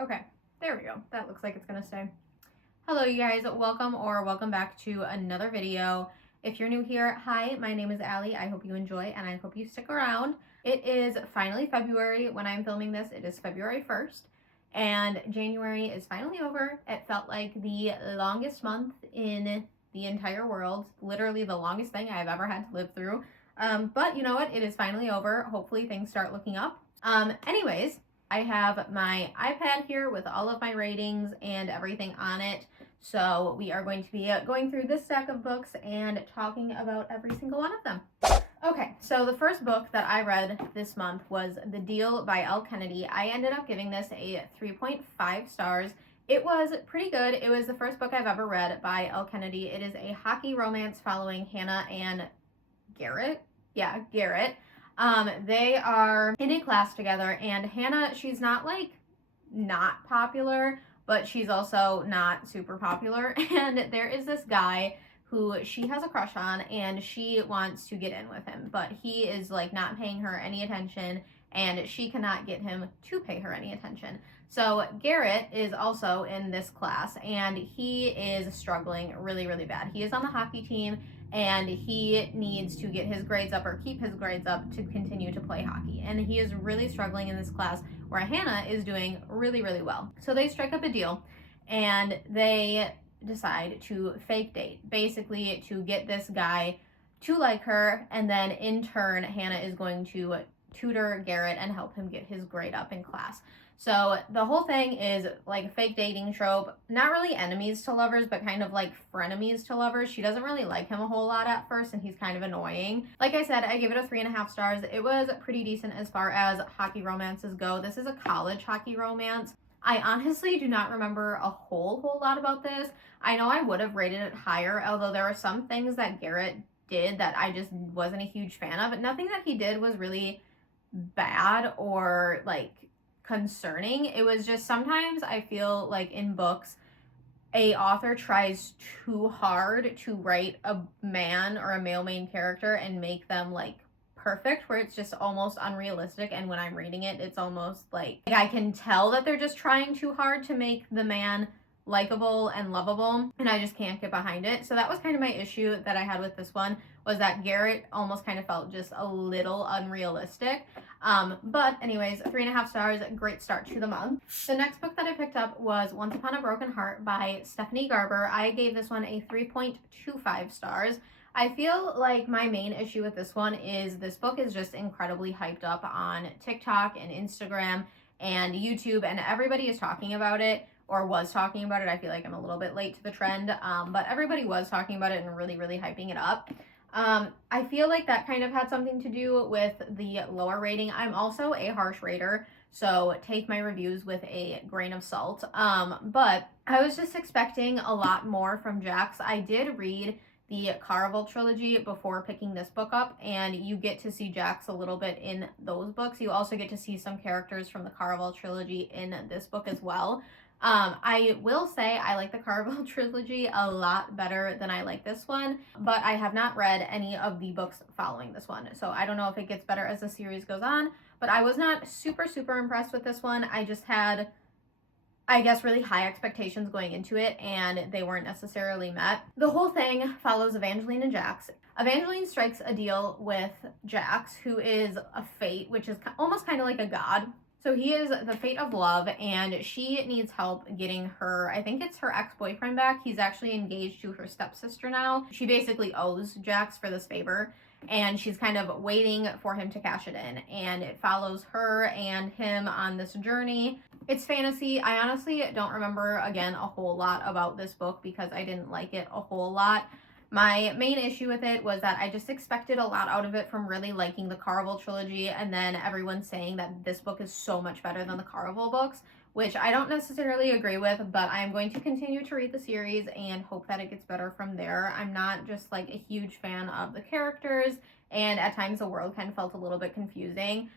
Okay, there we go. That looks like it's gonna stay. Hello, you guys. Welcome back to another video. If you're new here, hi, my name is Allie. I hope you enjoy and I hope you stick around. It is finally February when I'm filming this. It is February 1st, and January is finally over. It felt like the longest month in the entire world, literally the longest thing I've ever had to live through. But you know what? It is finally over. Hopefully things start looking up. Anyways, I have my iPad here with all of my ratings and everything on it. So we are going to be going through this stack of books and talking about every single one of them. Okay, so the first book that I read this month was The Deal by Elle Kennedy. I ended up giving this a 3.5 stars. It was pretty good. It was the first book I've ever read by Elle Kennedy. It is a hockey romance following Hannah and Garrett. Yeah, Garrett. They are in a class together, and Hannah, she's not like not popular, but she's also not super popular. And there is this guy who she has a crush on, and she wants to get in with him, but he is like not paying her any attention, and she cannot get him to pay her any attention. So Garrett is also in this class, and he is struggling really, really bad. He is on the hockey team, and he needs to get his grades up or keep his grades up to continue to play hockey. And he is really struggling in this class where Hannah is doing really, really well. So they strike up a deal, and they decide to fake date, basically to get this guy to like her, and then in turn, Hannah is going to tutor Garrett and help him get his grade up in class. So the whole thing is like a fake dating trope, not really enemies to lovers, but kind of like frenemies to lovers. She doesn't really like him a whole lot at first, and he's kind of annoying. Like I said, I gave it a 3.5 stars. It was pretty decent as far as hockey romances go. This is a college hockey romance. I honestly do not remember a whole lot about this. I know I would have rated it higher, although there are some things that Garrett did that I just wasn't a huge fan of. But nothing that he did was really bad or like concerning. It was just sometimes I feel like in books, a author tries too hard to write a man or a male main character and make them like perfect, where it's just almost unrealistic. And when I'm reading it, it's almost like I can tell that they're just trying too hard to make the man likable and lovable, and I just can't get behind it. So that was kind of my issue that I had with this one, was that Garrett almost kind of felt just a little unrealistic. But anyways, 3.5 stars, great start to the month. The next book that I picked up was Once Upon a Broken Heart by Stephanie Garber. I gave this one a 3.25 stars. I feel like my main issue with this one is this book is just incredibly hyped up on TikTok and Instagram and YouTube, and everybody is talking about it, or was talking about it. I feel like I'm a little bit late to the trend, but everybody was talking about it and really, really hyping it up. I feel like that kind of had something to do with the lower rating. I'm also a harsh rater, so take my reviews with a grain of salt. But I was just expecting a lot more from Jax. I did read the Caraval trilogy before picking this book up, and you get to see Jax a little bit in those books. You also get to see some characters from the Caraval trilogy in this book as well. I will say I like the Caraval trilogy a lot better than I like this one, but I have not read any of the books following this one, so I don't know if it gets better as the series goes on, but I was not super impressed with this one. I just had, I guess, really high expectations going into it, and they weren't necessarily met. The whole thing follows Evangeline and Jax. Evangeline strikes a deal with Jax, who is a fate, which is almost kind of like a god. So he is the fate of love, and she needs help getting her, I think it's her ex-boyfriend back. He's actually engaged to her stepsister now. She basically owes Jax for this favor, and she's kind of waiting for him to cash it in. And it follows her and him on this journey. It's fantasy. I honestly don't remember, again, a whole lot about this book because I didn't like it a whole lot. My main issue with it was that I just expected a lot out of it from really liking the Caraval trilogy, and then everyone saying that this book is so much better than the Caraval books, which I don't necessarily agree with, but I'm going to continue to read the series and hope that it gets better from there. I'm not just like a huge fan of the characters, and at times the world kind of felt a little bit confusing.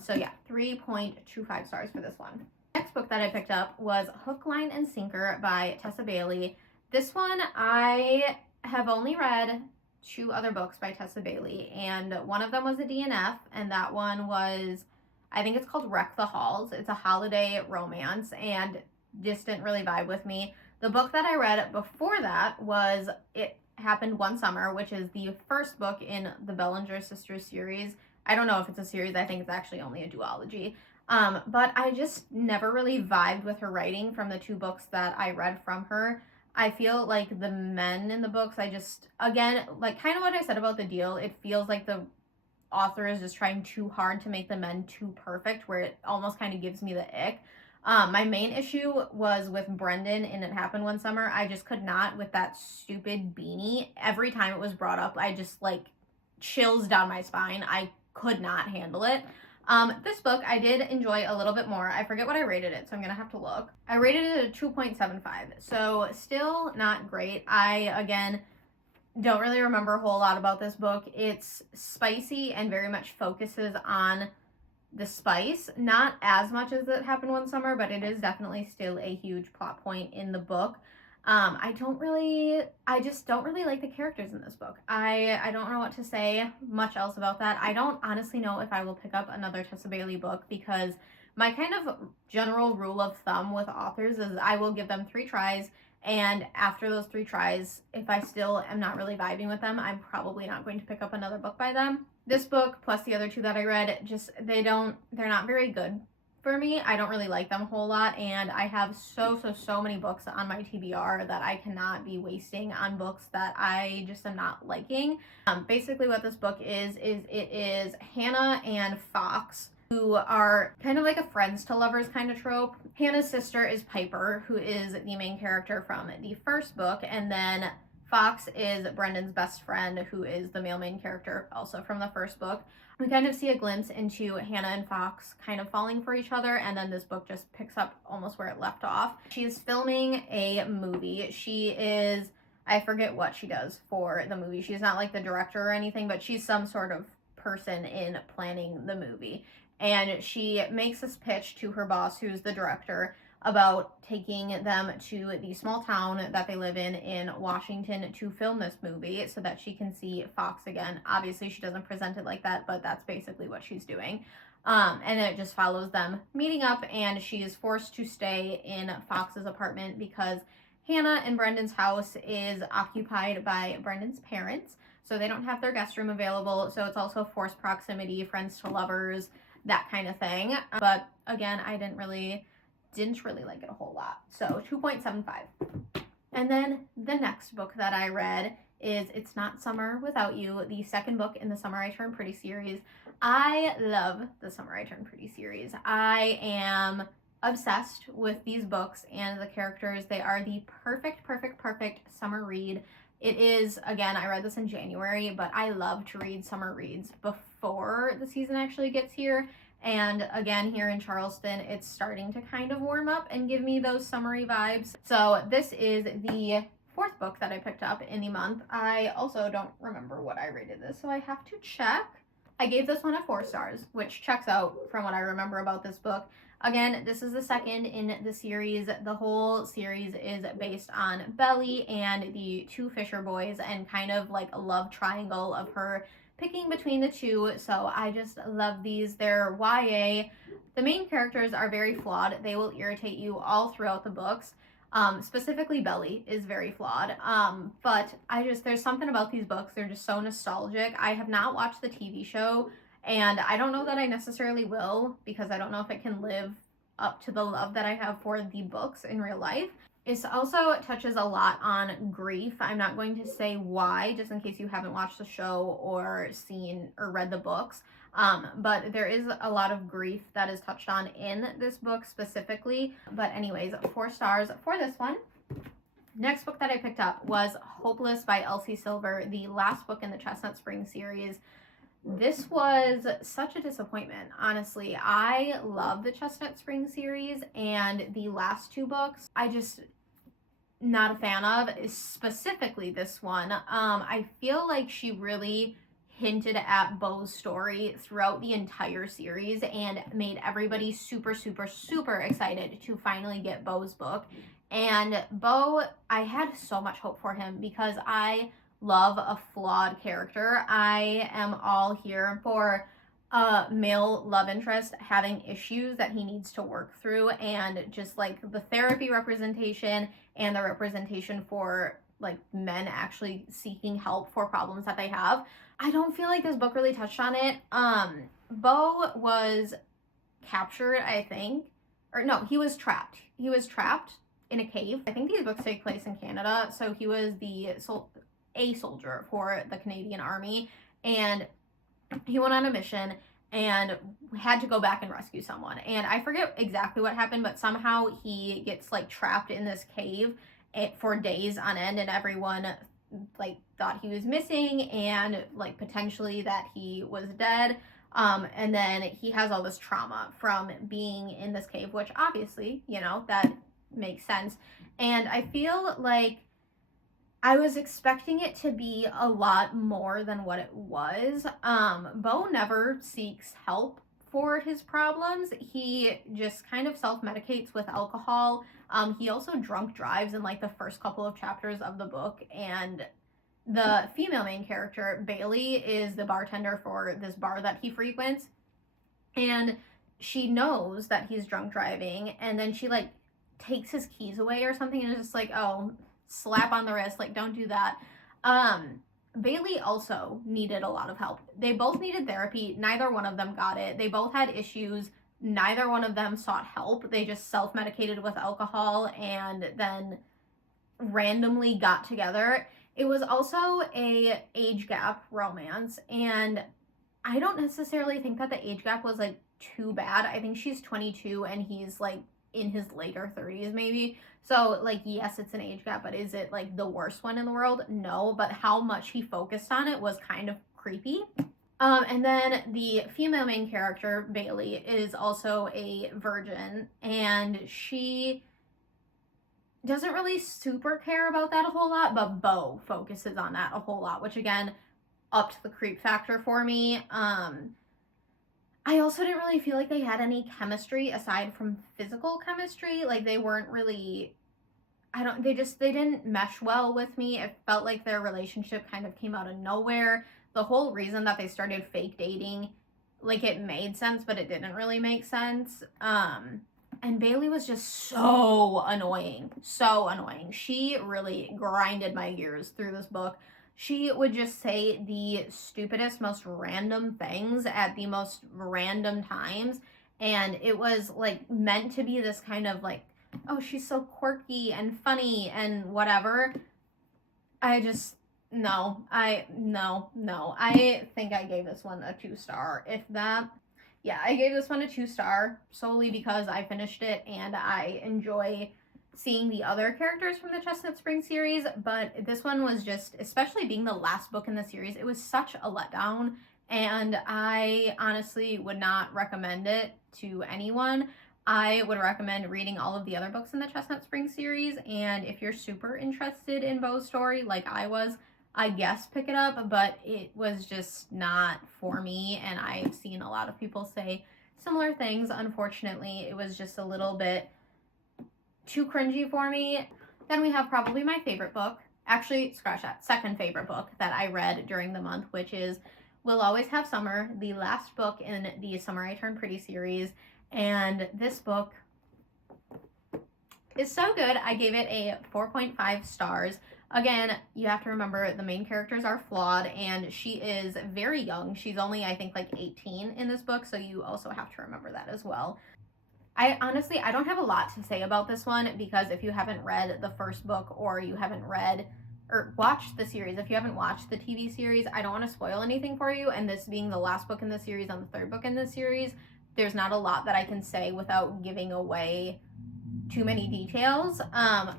So yeah, 3.25 stars for this one. Next book that I picked up was Hook, Line, and Sinker by Tessa Bailey. This one I have only read 2 other books by Tessa Bailey, and one of them was a DNF, and that one was I think it's called Wreck the Halls. It's a holiday romance and just didn't really vibe with me. The book that I read before that was It Happened One Summer, which is the first book in the Bellinger Sisters series. I don't know if it's a series. I think it's actually only a duology. But I just never really vibed with her writing from the two books that I read from her. I feel like the men in the books, again, like kind of what I said about The Deal, it feels like the author is just trying too hard to make the men too perfect, where it almost kind of gives me the ick. My main issue was with Brendan in It Happened One Summer. I just could not with that stupid beanie. Every time it was brought up, I just like chills down my spine. I could not handle it. This book I did enjoy a little bit more. I forget what I rated it, so I'm gonna have to look. I rated it a 2.75, so still not great. I, again, don't really remember a whole lot about this book. It's spicy and very much focuses on the spice. Not as much as It Happened One Summer, but it is definitely still a huge plot point in the book. I just don't really like the characters in this book. I don't know what to say much else about that. I don't honestly know if I will pick up another Tessa Bailey book, because my kind of general rule of thumb with authors is I will give them 3 tries, and after those 3 tries, if I still am not really vibing with them, I'm probably not going to pick up another book by them. This book, plus the other 2 that I read, they're not very good for me. I don't really like them a whole lot, and I have so many books on my TBR that I cannot be wasting on books that I just am not liking. Basically what this book is it is Hannah and Fox, who are kind of like a friends to lovers kind of trope. Hannah's sister is Piper, who is the main character from the first book, and then Fox is Brendan's best friend, who is the male main character also from the first book. We kind of see a glimpse into Hannah and Fox kind of falling for each other, and then this book just picks up almost where it left off. She's filming a movie. I forget what she does for the movie. She's not like the director or anything, but she's some sort of person in planning the movie. And she makes this pitch to her boss, who's the director, about taking them to the small town that they live in Washington to film this movie so that she can see Fox again. Obviously, she doesn't present it like that, but that's basically what she's doing. And it just follows them meeting up, and she is forced to stay in Fox's apartment because Hannah and Brendan's house is occupied by Brendan's parents, so they don't have their guest room available, so it's also forced proximity, friends to lovers, that kind of thing. But again, I didn't really like it a whole lot. So 2.75. And then the next book that I read is It's Not Summer Without You, the second book in the Summer I Turned Pretty series. I love the Summer I Turned Pretty series. I am obsessed with these books and the characters. They are the perfect summer read. It is, again, I read this in January, but I love to read summer reads before the season actually gets here. And again, here in Charleston, it's starting to kind of warm up and give me those summery vibes. So this is the 4th book that I picked up in the month. I also don't remember what I rated this, so I have to check. I gave this one a 4 stars, which checks out from what I remember about this book. Again, this is the second in the series. The whole series is based on Belly and the 2 Fisher boys and kind of like a love triangle of her picking between the 2. So I just love these. They're YA. The main characters are very flawed. They will irritate you all throughout the books. Specifically Belly is very flawed. But there's something about these books. They're just so nostalgic. I have not watched the TV show, and I don't know that I necessarily will, because I don't know if it can live up to the love that I have for the books in real life. It also touches a lot on grief. I'm not going to say why, just in case you haven't watched the show or seen or read the books. But there is a lot of grief that is touched on in this book specifically. But anyways, 4 stars for this one. Next book that I picked up was Hopeless by Elsie Silver, the last book in the Chestnut Springs series. This was such a disappointment, honestly. I love the Chestnut Springs series, and the last 2 books, I just not a fan of, specifically this one. I feel like she really hinted at Beau's story throughout the entire series and made everybody super excited to finally get Beau's book. And Beau, I had so much hope for him because I love a flawed character. I am all here for a male love interest having issues that he needs to work through, and just like the therapy representation and the representation for like men actually seeking help for problems that they have. I don't feel like this book really touched on it. Beau was captured, I think, or no, he was trapped. He was trapped in a cave. I think these books take place in Canada, so he was a soldier for the Canadian Army, and he went on a mission and had to go back and rescue someone. And I forget exactly what happened, but somehow he gets like trapped in this cave for days on end, and everyone like thought he was missing and like potentially that he was dead. And then he has all this trauma from being in this cave, which obviously, you know, that makes sense. And I feel like I was expecting it to be a lot more than what it was. Beau never seeks help for his problems. He just kind of self-medicates with alcohol. He also drunk drives in like the first couple of chapters of the book, and the female main character, Bailey, is the bartender for this bar that he frequents, and she knows that he's drunk driving, and then she like takes his keys away or something, and is just like, oh, slap on the wrist, like don't do that. Bailey also needed a lot of help. They both needed therapy. Neither one of them got it. They both had issues. Neither one of them sought help. They just self-medicated with alcohol and then randomly got together. It was also a age gap romance, and I don't necessarily think that the age gap was like too bad. I think she's 22 and he's like in his later 30s maybe. So like, yes, it's an age gap, but is it like the worst one in the world? No, but how much he focused on it was kind of creepy. And then the female main character, Bailey, is also a virgin, and she doesn't really super care about that a whole lot, but Beau focuses on that a whole lot, which again upped the creep factor for me. I also didn't really feel like they had any chemistry aside from physical chemistry. Like they weren't really, they didn't mesh well with me. It felt like their relationship kind of came out of nowhere. The whole reason that they started fake dating, like it made sense, but it didn't really make sense. And Bailey was just so annoying. So annoying. She really grinded my gears through this book. She would just say the stupidest, most random things at the most random times. And it was like meant to be this kind of like, oh, she's so quirky and funny and whatever. I think I gave this one a 2-star, if that. Yeah, I gave this one a 2-star solely because I finished it and I enjoy seeing the other characters from the Chestnut Spring series, but this one was just, especially being the last book in the series, it was such a letdown, and I honestly would not recommend it to anyone. I would recommend reading all of the other books in the Chestnut Spring series, and if you're super interested in Beau's story, like I was, I guess pick it up, but it was just not for me, and I've seen a lot of people say similar things. Unfortunately, it was just a little bit too cringy for me. Then we have probably my favorite book, actually, scratch that, second favorite book that I read during the month, which is We'll Always Have Summer, the last book in the Summer I Turned Pretty series, and this book is so good. I gave it a 4.5 stars. Again, you have to remember the main characters are flawed, and she is very young. She's only, I think, like 18 in this book, so you also have to remember that as well. I don't have a lot to say about this one, because if you haven't read the first book, or you haven't read or watched the series, if you haven't watched the TV series, I don't want to spoil anything for you, and this being the last book in the series and the third book in the series, there's not a lot that I can say without giving away too many details,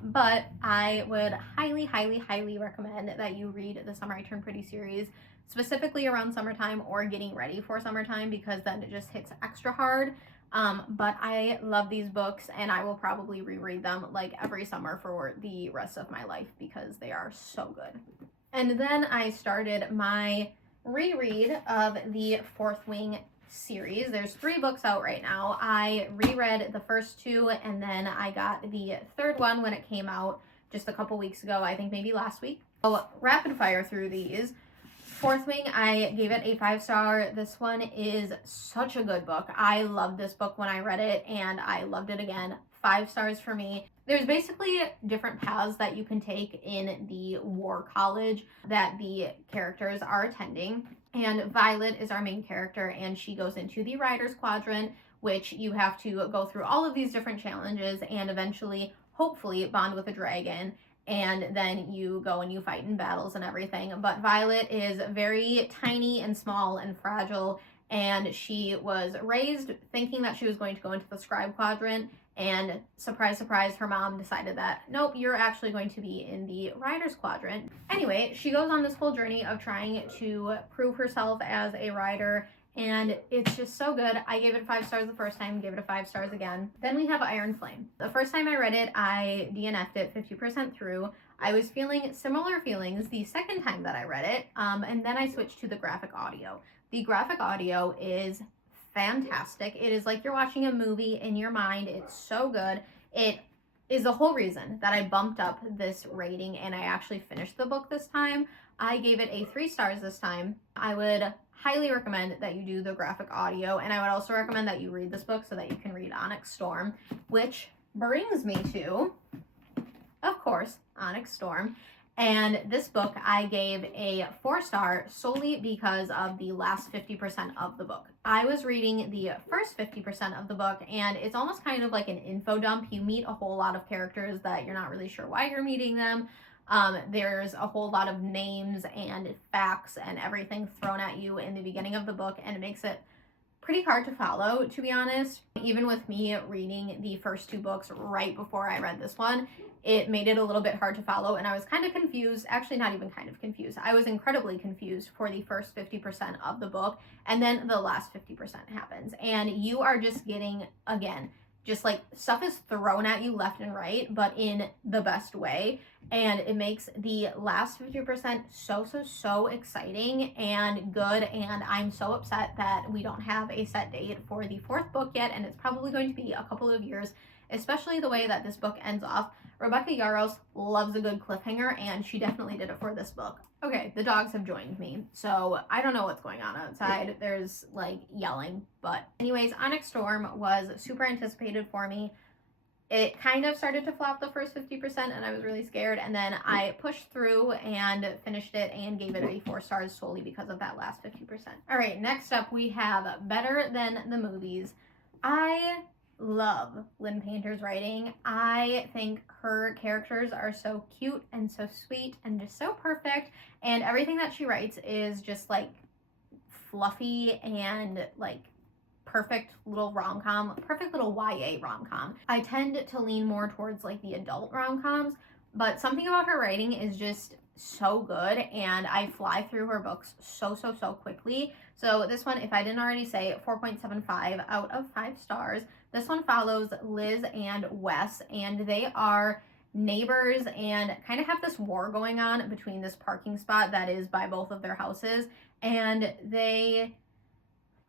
but I would highly, highly, highly recommend that you read the Summer I Turned Pretty series, specifically around summertime or getting ready for summertime, because then it just hits extra hard. But I love these books, and I will probably reread them like every summer for the rest of my life because they are so good. And then I started my reread of the Fourth Wing series. There's 3 books out right now. I reread the first 2, and then I got the third one when it came out just a couple weeks ago, I think maybe last week. So rapid fire through these. Fourth Wing, I gave it a 5-star. This one is such a good book. I loved this book when I read it, and I loved it again. 5 stars for me. There's basically different paths that you can take in the war college that the characters are attending. And Violet is our main character, and she goes into the Riders Quadrant, which you have to go through all of these different challenges and eventually, hopefully, bond with a dragon. And then you go and you fight in battles and everything. But Violet is very tiny and small and fragile, and she was raised thinking that she was going to go into the Scribe Quadrant, and surprise, surprise, her mom decided that, nope, you're actually going to be in the Riders Quadrant. Anyway, she goes on this whole journey of trying to prove herself as a rider, and it's just so good. I gave it 5 stars the first time, gave it 5 stars again. Then we have Iron Flame. The first time I read it, I DNF'd it 50% through. I was feeling similar feelings the second time that I read it, and then I switched to the graphic audio. The graphic audio is fantastic. It is like you're watching a movie in your mind. It's so good. It is the whole reason that I bumped up this rating and I actually finished the book this time. I gave it a 3 stars this time. I would highly recommend that you do the graphic audio, and I would also recommend that you read this book so that you can read Onyx Storm, which brings me to, of course, Onyx Storm. And this book I gave a 4-star solely because of the last 50% of the book. I was reading the first 50% of the book, and it's almost kind of like an info dump. You meet a whole lot of characters that you're not really sure why you're meeting them. There's a whole lot of names and facts and everything thrown at you in the beginning of the book, and it makes it pretty hard to follow, to be honest. Even with me reading the first 2 books right before I read this one, it made it a little bit hard to follow, and I was kind of confused. Actually, not even kind of confused. I was incredibly confused for the first 50% of the book, and then the last 50% happens, and you are just getting, again, just like stuff is thrown at you left and right, but in the best way. And it makes the last 50% so exciting and good. And I'm so upset that we don't have a set date for the 4th book yet. And it's probably going to be a couple of years, especially the way that this book ends off. Rebecca Yarros loves a good cliffhanger, and she definitely did it for this book. Okay, the dogs have joined me, so I don't know what's going on outside. There's like yelling, but anyways, Onyx Storm was super anticipated for me. It kind of started to flop the first 50%, and I was really scared, and then I pushed through and finished it and gave it a 4 stars solely because of that last 50%. All right, next up we have Better Than the Movies. I love Lynn Painter's writing. I think her characters are so cute and so sweet and just so perfect, and everything that she writes is just like fluffy and like perfect little rom-com, perfect little YA rom-com. I tend to lean more towards like the adult rom-coms, but something about her writing is just so good, and I fly through her books so quickly. So this one, if I didn't already say, 4.75 out of 5 stars. This one follows Liz and Wes, and they are neighbors and kind of have this war going on between this parking spot that is by both of their houses, and they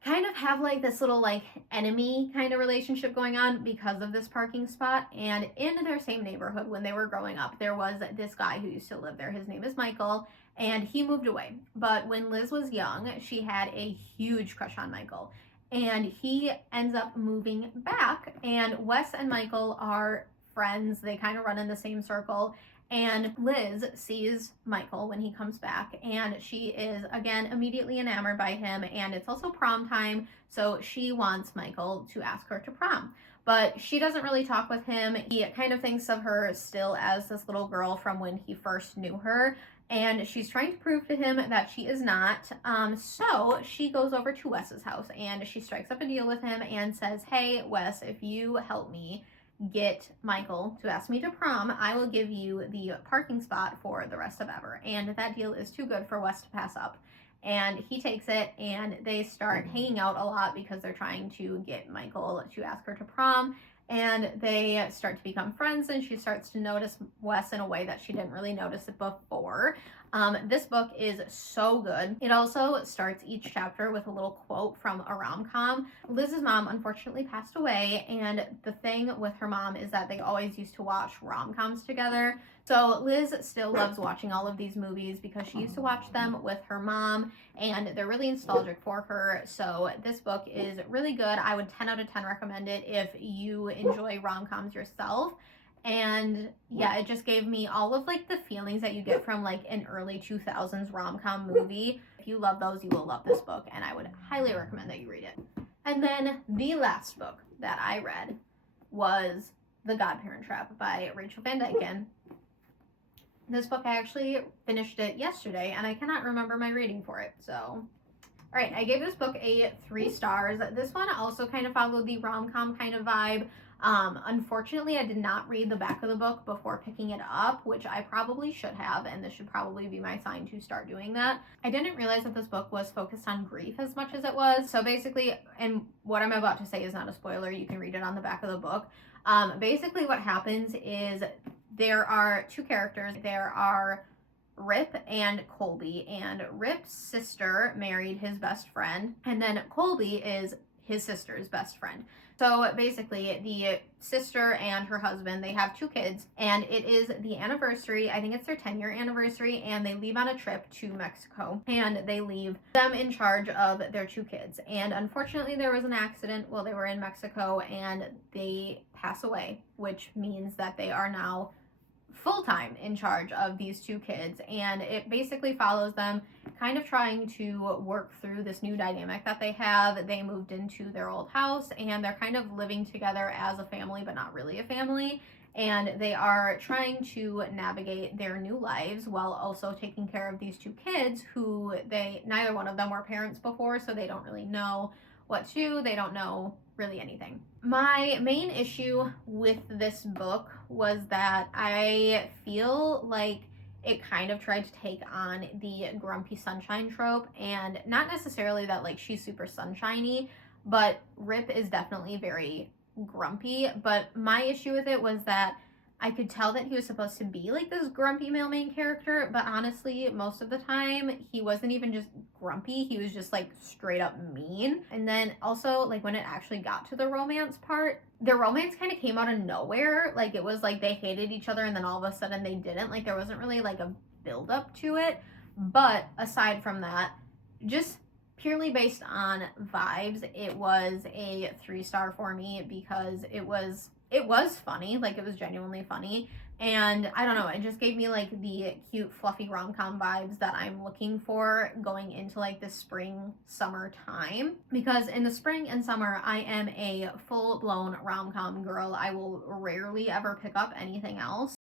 kind of have like this little like enemy kind of relationship going on because of this parking spot. And in their same neighborhood when they were growing up, there was this guy who used to live there. His name is Michael, and he moved away. But when Liz was young, she had a huge crush on Michael, and he ends up moving back, and Wes and Michael are friends. They kind of run in the same circle. And Liz sees Michael when he comes back, and she is again immediately enamored by him, and it's also prom time, so she wants Michael to ask her to prom. But she doesn't really talk with him. He kind of thinks of her still as this little girl from when he first knew her, and she's trying to prove to him that she is not. So she goes over to Wes's house, and she strikes up a deal with him and says, hey, Wes, if you help me get Michael to ask me to prom, I will give you the parking spot for the rest of ever. And that deal is too good for Wes to pass up. And he takes it, and they start hanging out a lot because they're trying to get Michael to ask her to prom. And they start to become friends, and she starts to notice Wes in a way that she didn't really notice it before. This book is so good. It also starts each chapter with a little quote from a rom-com. Liz's mom unfortunately passed away, and the thing with her mom is that they always used to watch rom-coms together. So Liz still loves watching all of these movies because she used to watch them with her mom, and they're really nostalgic for her. So this book is really good. I would 10 out of 10 recommend it if you enjoy rom-coms yourself. And yeah, it just gave me all of like the feelings that you get from like an early 2000s rom-com movie. If you love those, you will love this book, and I would highly recommend that you read it. And then the last book that I read was The Godparent Trap by Rachel Van Dyken. This book, I actually finished it yesterday, and I cannot remember my rating for it. So, all right, I gave this book a 3 stars. This one also kind of followed the rom-com kind of vibe. Unfortunately, I did not read the back of the book before picking it up, which I probably should have, and this should probably be my sign to start doing that. I didn't realize that this book was focused on grief as much as it was. So basically, and what I'm about to say is not a spoiler, you can read it on the back of the book. Basically what happens is there are 2 characters. There are Rip and Colby, and Rip's sister married his best friend, and then Colby is his sister's best friend. So basically, the sister and her husband, they have 2 kids, and it is the anniversary, I think it's their 10-year anniversary, and they leave on a trip to Mexico, and they leave them in charge of their 2 kids. And unfortunately, there was an accident while they were in Mexico, and they pass away, which means that they are now full-time in charge of these 2 kids, and it basically follows them kind of trying to work through this new dynamic that they have. They moved into their old house, and they're kind of living together as a family, but not really a family, and they are trying to navigate their new lives while also taking care of these 2 kids who neither one of them were parents before, so they don't really know what to do. They don't know really anything. My main issue with this book was that I feel like it kind of tried to take on the grumpy sunshine trope, and not necessarily that like she's super sunshiny, but Rip is definitely very grumpy. But my issue with it was that I could tell that he was supposed to be like this grumpy male main character, but honestly, most of the time, he wasn't even just grumpy, he was just like straight up mean. And then also, like when it actually got to the romance part, their romance kind of came out of nowhere. Like it was like they hated each other and then all of a sudden they didn't. Like there wasn't really like a build up to it. But aside from that, just purely based on vibes, it was a 3-star for me because it was funny, like it was genuinely funny, and I don't know, it just gave me like the cute fluffy rom-com vibes that I'm looking for going into like the spring summer time, because in the spring and summer I am a full-blown rom-com girl. I will rarely ever pick up anything else.